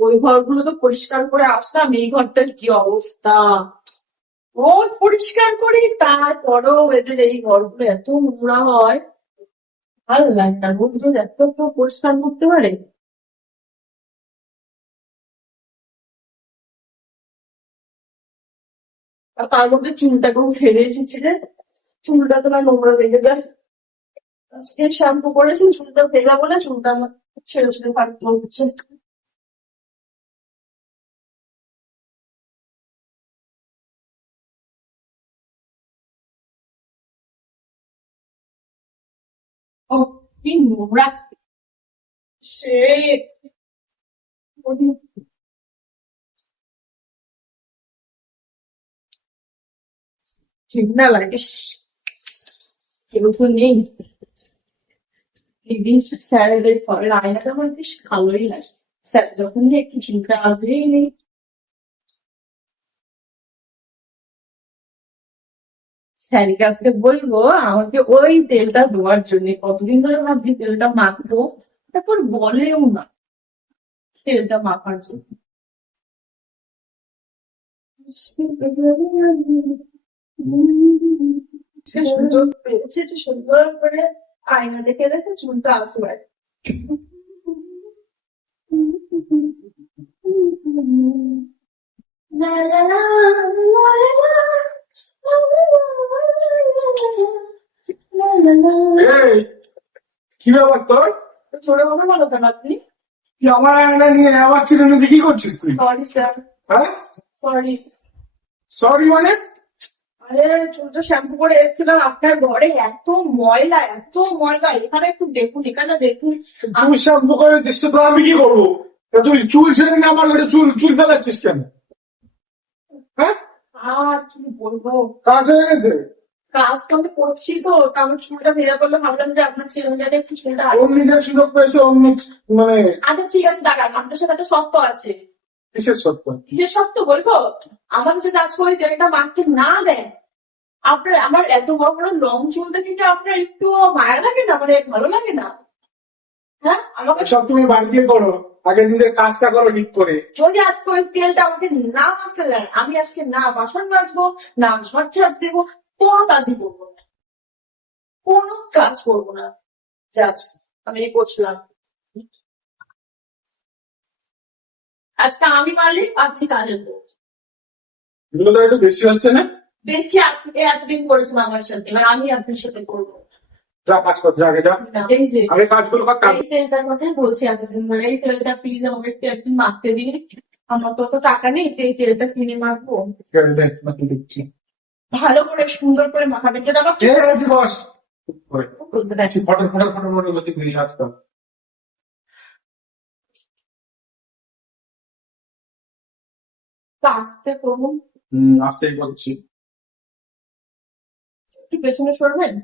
ওই ঘরগুলো তো পরিষ্কার করে আসলাম, এই ঘরটার কি অবস্থা! রোজ পরিষ্কার করি, তারপরেও এদের এই ঘরগুলো এত নোংরা হয়। ভালো লাগে না, রোজ রোজ এত কেউ পরিষ্কার করতে পারে? আর তার মধ্যে চুলটাকেও ছেড়ে এসেছি রে, চুলটা তো না নোংরা লেগে যায়। আজকে শ্যাম্পু করেছি, চুলটা ভেজা বলে চুলটা আমার ছেড়ে ছেড়ে কাটতে হচ্ছে। ও, কি নোংরা! সে ঘৃণা লাগে। কেউ তো নেই। দিদি স্যারেদের ঘরের আয়নাটা আমার বেশ ভালোই লাগে। স্যার যখন যে একটু চিন্তা আসবেই নেই। স্যারকে আজকে বলবো আমাকে ওই তেলটা দেওয়ার জন্য, কতদিন ধরে ভাবছি তেলটা মাখবো, তারপর বলেও না তেলটা মাখার জন্য। সে সুযোগ পেয়েছে একটু সুন্দর করে আয়না দেখে দেখে চুলটা আসবে। লা লা লা, লা লা লা, লা লা লা, লা লা লা। এই কি ব্যাপার তোর? জোরে কথা বলো কেন আপনি? তুই আমার আয়না নিয়ে আমার ছেলে নিজে কি করছিস তুই? সরি স্যার, হ্যাঁ, সরি। সরি মানে? আরে চুলটা শ্যাম্পু করে এসেছিলাম, আপনার ঘরে এত ময়লা, এত ময়লা! এখানে একটু দেখুন, এখানে দেখুন। তুই শ্যাম্পু করে দিস তো আমি কি করবো? তা তুই চুল ছেড়ে নিয়ে আমার ঘরে চুল চুল ফেলাচ্ছিস কেন? হ্যাঁ, আর কি বলবো, কাজ হয়ে গেছে। কাজ তো আমি করছি, তো তা আমি চুলটা ভেজা করলে ভাবলাম যে আপনার ছেলে যাতে একটু চুলটা আছে। অন্য নিজের সুযোগ পেয়েছে অন্য, মানে আচ্ছা ঠিক আছে, দাঁড়ান, আপনার সাথে একটা শর্ত আছে। কিসের সত্য? কিসের শর্ত বলবো? আমার যদি আজকে ওই তেলটা মাখতে না দেন, আপনার আমার এত বড় বড় লং চুলটা কিন্তু আপনার একটু মায়া লাগে না, মানে ভালো লাগে না? হ্যাঁ, আমাকে সব তুমি বাড়ি দিয়ে করো, আগে নিজের কাজটা করো ঠিক করে। যদি আজকে ওই তেলটা আমাকে না মাখতে দেন, আমি আজকে না বাসন মাজবো, না ঘর ঝাড় দেবো, কোনো কাজই করবো না, কোনো কাজ করবো না। জাস্ট আমি এই করছিলাম। আজকে আমি মালিক, আজকে কাজের লোক। এগুলো তো একটু বেশি হচ্ছে না? বেশি আপনি এতদিন করেছেন আমার সাথে, এবার আমি আপনার সাথে করবো। যা কাজ কর, যা আগে যা, না, এই যে আগে কাজগুলো কর। এই তেলটার কথাই বলছি এতদিন ধরে, এই তেলটা প্লিজ আমাকে একটু একদিন মাখতে দিন। আমার তো অত টাকা নেই যে এই তেলটা কিনে মাখবো। দিচ্ছি। ভালো করে সুন্দর করে মাখাবেন, যেটা আমার দিবস করতে দেয়। ফটো ফটো ফটো ফটো করতে ঘুরিস আজকাল। তো আস্তে করবো, আজকেই বলছি। একটু পেছনে সরবেন।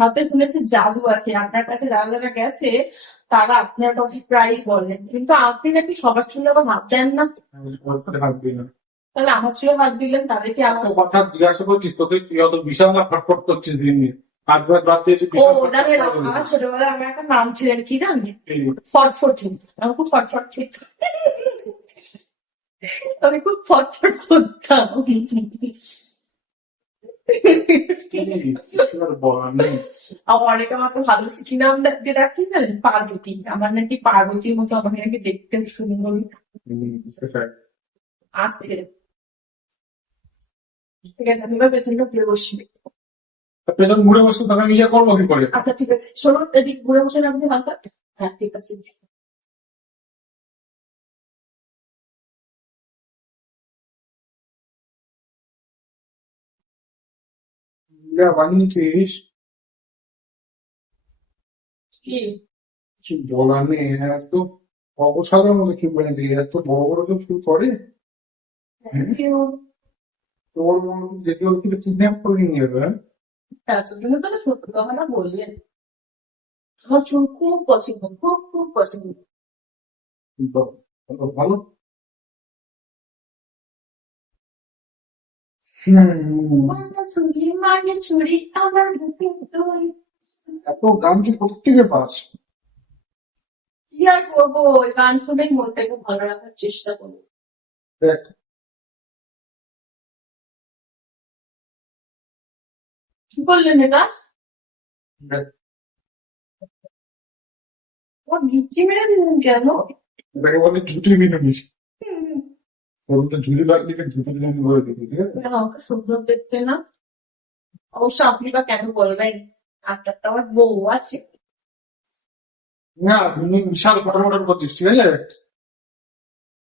হাতে শুনেছি জাদু আছে, আপনার কাছে যারা যারা গেছে তারা আপনার কথা প্রায়ই বলেন, কিন্তু আপনি নাকি সবার চুলে আবার হাত দেন না। হাত দিই না। তাহলে আমার চুলে হাত দিলেন, তাদেরকে আমার কথা জিজ্ঞাসা করছিস, তোকে তুই অত বিশাল না ফটফট করছিস দিন দিন। কাজ বাজ বাদ দিয়ে তুই ও বিশাল ওটা ফটফট করে আমার বলছিস। ছোটবেলায় আমার একটা নাম ছিলেন, কি জানেন? এই, ফটফটি। আমি খুব ফটফট ঠিক, আমি খুব ফটফট করতাম। কি আর বলার নেই। আমার অনেকে আমাকে ভালোবেসে কি নাম দিয়ে ডাকি জানেন? পার্বতী। আমার নাকি পার্বতীর মতো আমাকে নাকি দেখতে সুন্দর। সেটাই। আছে, ঠিক আছে, আমি এবার পেছনটা ফিরে বসছি। পেছন ঘুরে বসে তোকে নিজে করবো কি করে? আচ্ছা ঠিক আছে, শোনো, এদিক ঘুরে বসে আপনি হালকা। হ্যাঁ ঠিক আছে। যা বানিয়েছিস কি? কিছু বলার নেই। এত অবসাদের মতো চুল বানিয়ে দিয়ে এত বড় বড় কেউ চুল করে? Thank you. তোর মনে দেখে ওর কিছু কিডন্যাপ করে নিয়ে যাবে। তার জন্য তো সত্যি কথাটা বললেন। আমার চুল খুব পছন্দ, খুব খুব পছন্দ। ভালো। মানা চুরি মানে চুরি আমার বুকে তুই। এত গান যে কোথা থেকে পাস? আর করবো, ওই গান শুনেই মনটাকে ভালো রাখার চেষ্টা করবো। দেখ কি বললেন এটা? দেখ, ও গিট্টি মেরে দিলেন কেন? এটাকে বলে ঝুটি বিনুনিস। তোর তো ঝুলি লাগলে ঝুটি বিনুনি করে দিবি, ঠিক আছে? আমাকে সুন্দর দেখতে না? অবশ্য আপনি বা কেন বলবেন, আপনার তো আমার বউ আছে। না তুমি বিশাল ফটোমটো করছিস, ঠিক আছে?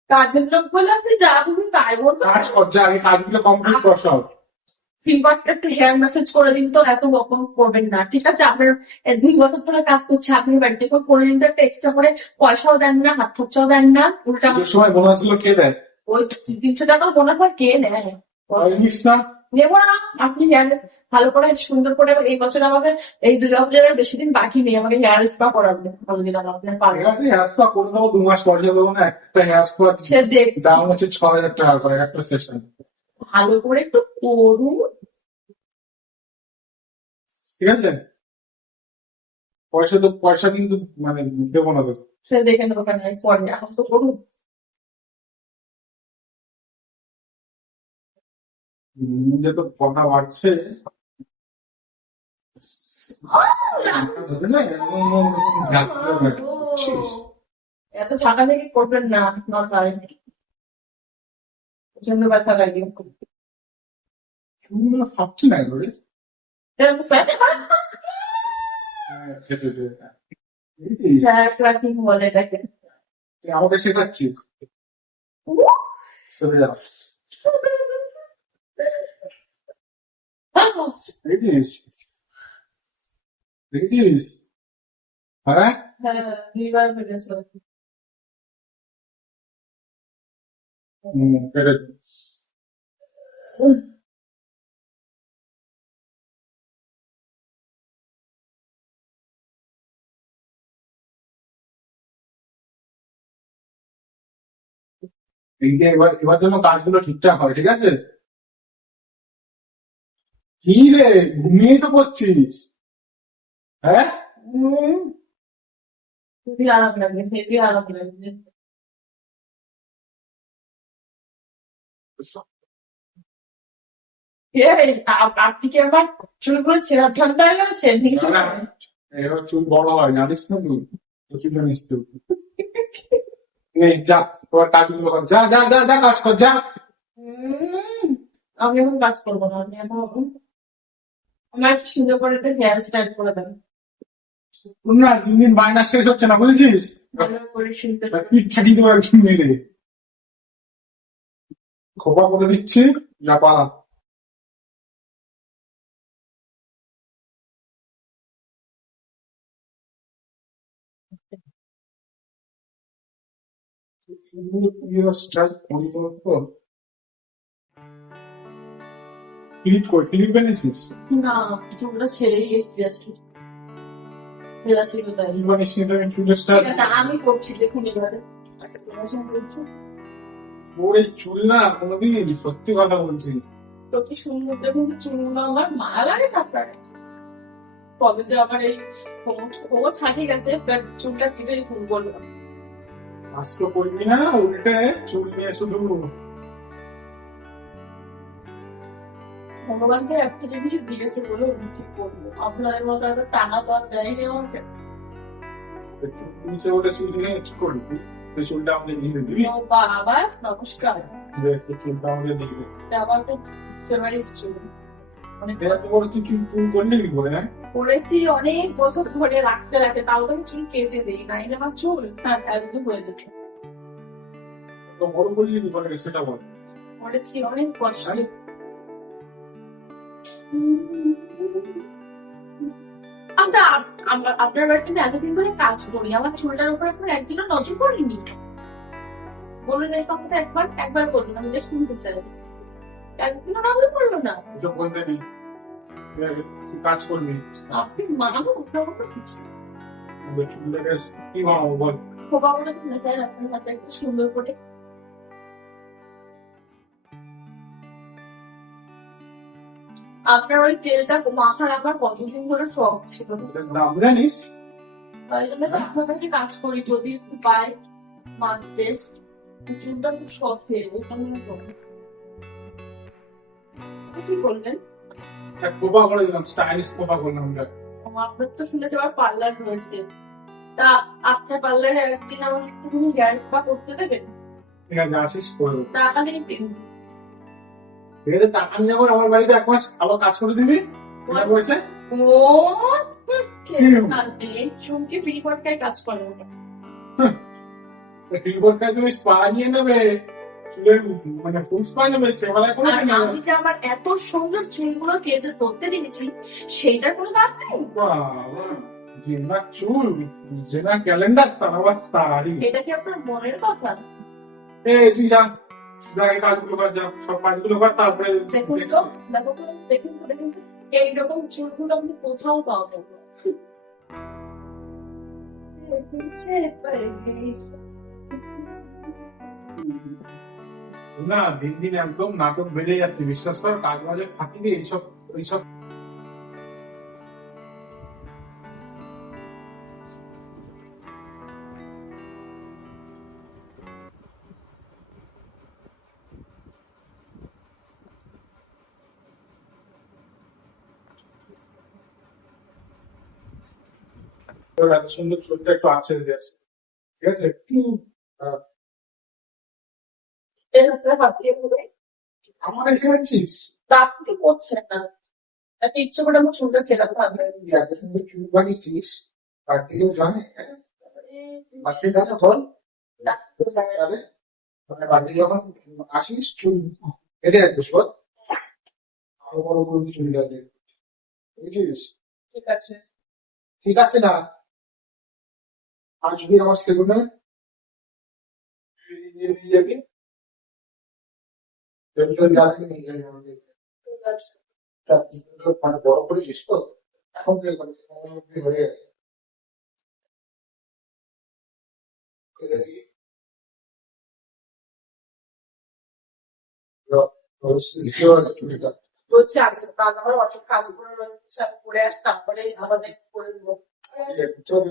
কাজের লোক বলে আপনি যা তুমি তাই বলতো। কাজ কর, যা আগে কাজগুলো কমপ্লিট কর সব। ফিল্ডবারটা একটু হেয়ার ম্যাসেজ করে দিন তো, এত রকম করবেন না, ঠিক আছে? আপনার 2 বছর ধরে কাজ করছে, আপনি বাড়িতে করে দিন তো, একটা এক্সট্রা করে পয়সাও দেন না, হাত খরচাও দেন না, উল্টা পুজোর সময় বোনাস গুলো কে দেয়? ওই 300 টাকা বোনাস আর কে নেয়? নিস না। নেবো না। আপনি হেয়ার ভালো করে সুন্দর করে, এই বছর আমাকে এই দুর্গাপূজার বেশি দিন বাকি নেই, আমাকে হেয়ার স্পা করাবেন বলে দিলাম আপনার পারবেন। হেয়ার স্পা করে দেবো, 2 মাস পয়সা দেবো না। একটা হেয়ার স্পা সে দেখছি, দাম হচ্ছে 6,000 টাকা করে একটা সেশন, ভালো করে একটু করুন। ঠিক আছে? পয়সা কিন্তু মানে দেবো না তোকে। সে দেখে নেবো কেন, পরে এখন তো করুন। যে তো কথা বাড়ছে না, এরকম ঝাঁকতে হবে। এত ঝাঁকা থেকে করবেন না, নর্মাল প্রচন্ড ব্যথা লাগে। চুলগুলো ফাটছে না এবারে। খেতে ট্র্যাকিং বলে এটাকে। তুই আমাকে শেখাচ্ছিস, চলে যা। দেখেছিস দেখেছিস? হ্যাঁ, হ্যাঁ, 2 বার ফেলেছে। কেটে এইটা এবার এবার যেন কাজগুলো ঠিকঠাক হয়, ঠিক আছে? কি রে, ঘুমিয়েই তো পড়ছিস? হ্যাঁ, হুম, খুবই আরাম লাগে, হেভি আরাম লাগে। আপনি কি আমার চুলগুলো ছেঁড়া ঠান্ডায় গেছে? না না, এবার চুল বড় হয়, জানিস না তুই? প্রচুর জানিস তুই। নেই, যা তোমার কাজগুলো কর, যা যা যা যা কাজ কর, যা। আমি এখন কাজ করবো না, আমি এখন আমার সুন্দর করে একটা হেয়ার স্টাইল করে দেন। না, দিন দিন বায়না শেষ হচ্ছে না, বুঝেছিস? ভালো করে শুনতে পিঠ ফাটিয়ে দেবো একজন মেরে, খোপা করে দিচ্ছি, যা পালা। ক্লিপ বানিয়েছিস? না, চুলটা ছেড়েই এসছি আজকে, ফেলা ছিল তাই। ক্লিপ বানিয়েছিস, এটা চুলের স্টাইল। ঠিক আছে, আমি করছি, দেখুন এবারে। ওর এই চুল না কোনোদিন, সত্যি কথা বলছি। তো কি সুন্দর দেখুন চুলগুলো, আমার মায়া লাগে তারপরে। কবে যে আমার এই কোমর ছাড়িয়ে গেছে, এবার চুলটা কেটে চুল বলবো। আস্ত করবি না, উল্টে চুল নিয়ে শুধু। ভগবানকে একটা জিনিস দিয়েছে বলে আমি ঠিক করবো, আপনাদের মতো এত টাকা তো আর দেয়নি আমাকে। চুল নিচে ওটা চুল নিয়ে কি করবি? এই চুলটা আমাকে দিয়ে দিবি? ও বাবা, নমস্কার। এই চুলটা আমাকে দিয়ে দিবি? এটা আমার খুব ফেভারিট চুল। অনেক এত বড় তুই চুল চুল করলি কি করে? হ্যাঁ, করেছি অনেক বছর ধরে, রাখতে রাখতে, তাও তো আমি চুল কেটে দিই না, এটা আমার চুল হ্যাঁ একদম হয়ে যেত। তো বড় করলি কি করে সেটা বল। করেছি অনেক কষ্টে। আচ্ছা, আপনার বাড়িতে আমি এতদিন ধরে কাজ করি, আমার চুলটার উপর আপনার একদিনও নজর পড়েনি? বলুন এই কথাটা, একবার একবার বলুন, আমি যে শুনতে চাই। একদিনও নজর পড়লো না? এসব বলতে নেই, তুই কাজ করবি। আপনি মানো কোথাও কিছু চুলটাকে কি বানাবো বল? খোপা করে দিন না স্যার, আপনার হাতে একটু সুন্দর করে। আপনার ওই তেলটা মাথার আমার কতদিন ধরে শখ ছিল। এটার দাম জানিস? তাই জন্য তো আপনার কাছে কাজ করি, যদি একটু পাই মানতে। চুলটা খুব শখ হয়ে গেছে, আমি না করবো। আপনি কি করলেন? একটা কোপা করে দিলাম, স্টাইলিশ কোপা করলাম ওটা। আপনার তো শুনেছি আবার পার্লার রয়েছে, তা আপনার পার্লারে একদিন আমাকে একটুখানি হেয়ার স্পা করতে দেবেন? ঠিক আছে, আসিস করে দেবো। টাকা নেই পেন। ঠিক আছে, টাকা নিয়ে আবার আমার বাড়িতে 1 মাস আবার কাজ করে দিবি, এটা বলছে। ও কাজ নেই, চুমকি ফ্রি ফটকায় কাজ করে ওটা। ফিল্ডবোর্ডটা তুমি স্পা নিয়ে নেবে, চুলের মানে ফুল স্পা নেবে, সেবেলায় কোনো আর আমি যে আমার এত সুন্দর চুলগুলো কেটে ধরতে দিয়েছি, সেইটার কোনো দাম নেই। বাবা, জেনা চুল, জেনা ক্যালেন্ডার, তার আবার তারিখ। এটা কি আপনার মনের কথা? তুই যা, যা এই কাজগুলো কর, যা সব কাজগুলো কর, তারপরে দেখুন তো, দেখো তো, দেখুন তো, দেখুন তো, এইরকম চুলগুলো আপনি কোথাও পাবেন না। না, দিন দিন একদম নাটক বেড়ে যাচ্ছে, বিশ্বাস কর, কাজ বাজে ফাঁকি দিয়ে এইসব এইসব। তোর এত সুন্দর চুলটা একটু আছে দিয়েছে, ঠিক আছে। আহ, এরকম ভাবিয়ে ঘুরে আমার এসে যাচ্ছিস, তা আপনি তো করছেন না। আপনি ইচ্ছে করে আমার চুলটা ছেড়াতে ভাবলেন। এত সুন্দর চুল বানিয়েছিস, আর কেউ জানে? বাড়িতে যাচ্ছে বল, তাহলে মানে বাড়িতে যখন আসিস চুল কেটে রাখবিস, বল। আরো বড় করে চুল কাটে, বুঝছিস? ঠিক আছে। ঠিক আছে না, আসবি আমার সেলুনে, নিয়ে যাবি, সেলুনে যাবি, নিয়ে যাবি আমাকে। ঠিক আছে। তা চুলগুলো মানে বড় করেছিস তো, এখন কিরকম হয়ে গেছে, কেটে দিবি। চুলটা বলছি আমি তো কাজ, আমার অনেক কাজ করে রয়েছে, আমি করে আসি, তারপরে আমাদের করে দেবো। চল।